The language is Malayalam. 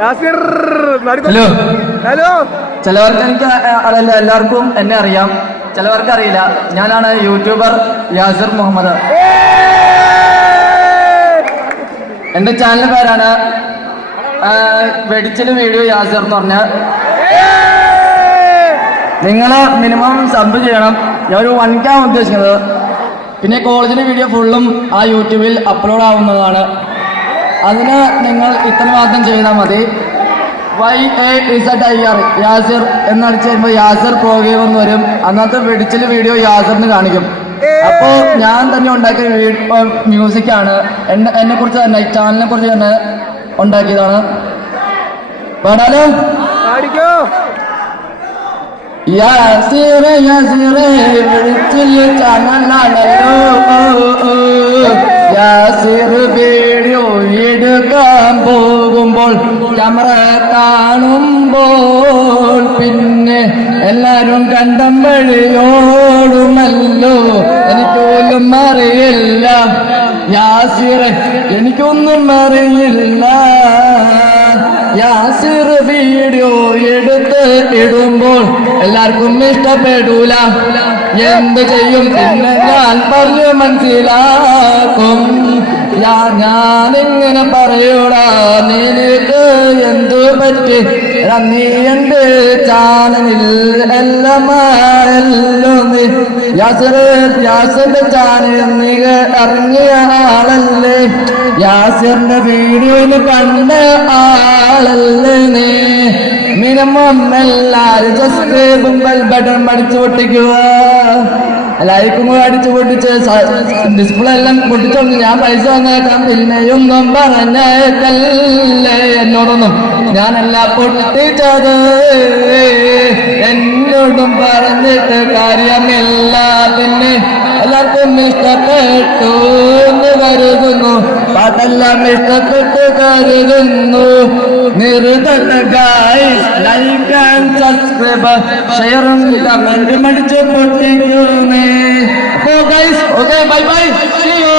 Hello hello. ചിലവർക്ക് എനിക്ക് അറിയില്ല, എല്ലാവർക്കും എന്നെ അറിയാം, ചിലവർക്ക് അറിയില്ല. ഞാനാണ് യൂട്യൂബർ യാസിർ മുഹമ്മദ്. എൻ്റെ ചാനൽ പേരാണ് വെടിച്ചില് വീഡിയോ യാസിർ എന്ന് പറഞ്ഞ. നിങ്ങൾ മിനിമം സബ് ചെയ്യണം. ഞാൻ ഒരു 1K ഉദ്ദേശിക്കുന്നത്. പിന്നെ കോളേജിലെ വീഡിയോ ഫുള്ളും ആ യൂട്യൂബിൽ അപ്ലോഡ് ആവുന്നതാണ്. അതിന് നിങ്ങൾ ഇത്ര മാത്രം ചെയ്താൽ മതി. YAZIR യാസിർ എന്നടിച്ച് കഴിയുമ്പോൾ യാസിർ പ്രോഗ്രാം എന്ന് വരും. അന്നത്തെ വെടിച്ചില് വീഡിയോ യാസിറിന് കാണിക്കും. അപ്പോൾ ഞാൻ തന്നെ ഉണ്ടാക്കിയ മ്യൂസിക്കാണ്. എന്നെ കുറിച്ച് തന്നെ, ചാനലിനെ കുറിച്ച് തന്നെ ഉണ്ടാക്കിയതാണ്. പാടാലോ? യാസിറെ യാസിറെ വെടിച്ചില് ചാനലാണല്ലോ. യാസിർ വീഡിയോ എടുക്കാൻ പോകുമ്പോൾ ക്യാമറ കാണുമ്പോൾ പിന്നെ എല്ലാരും കണ്ടം വഴിയോടുമല്ലോ. എനിക്കൊന്നും അറിയില്ല യാസിറെ, എനിക്കൊന്നും അറിയില്ല. യാസിർ വീഡിയോ എടുത്ത് ഇടുമ്പോൾ എല്ലാവർക്കും ഇഷ്ടപ്പെടൂല. എന്ത് ചെയ്യും പിന്നെ ഞാൻ പറഞ്ഞു മനസ്സിലാക്കും. ഞാനിങ്ങനെ പറയൂടാ, നിനക്ക് എന്തു പറ്റി? നീ എന്റെ ചാനലിൽ യാസിറിന്റെ ചാനൽ നീ ഇറങ്ങിയ ആളല്ലേ? യാസിറിന്റെ വീഡിയോയിൽ കണ്ട ആളല്ലേ നീ? മിനിമം എല്ലാരും സബ്സ്ക്രൈബും ബെൽ ബട്ടൺ അടിച്ചു പൊട്ടിക്കുക. ലൈക്കും കൂടെ അടിച്ചു പൊട്ടിച്ച് ഡിസ്പ്ലേ എല്ലാം പൊട്ടിച്ചോണ്ട് ഞാൻ പൈസ വന്നേക്കാം. പിന്നെയൊന്നും പറഞ്ഞേക്കല്ലേ എന്നോടൊന്നും. ഞാനല്ല പൊട്ടിച്ചത്, എന്നോടും പറഞ്ഞിട്ട് കാര്യമില്ല. പിന്നെ എല്ലാവർക്കും ഇഷ്ടപ്പെട്ടു എന്ന് കരുതുന്നു, പാട്ടെല്ലാം ഇഷ്ടപ്പെട്ട് കരുതുന്നു. നിർത്തണ്ട ഗൈസ്, ലൈക്ക് ആൻഡ് സബ്സ്ക്രൈബ്, ഷെയറും കമന്റും അടിച്ച് പൊട്ടിക്കുന്നേ. Oh guys, okay, bye bye, see U.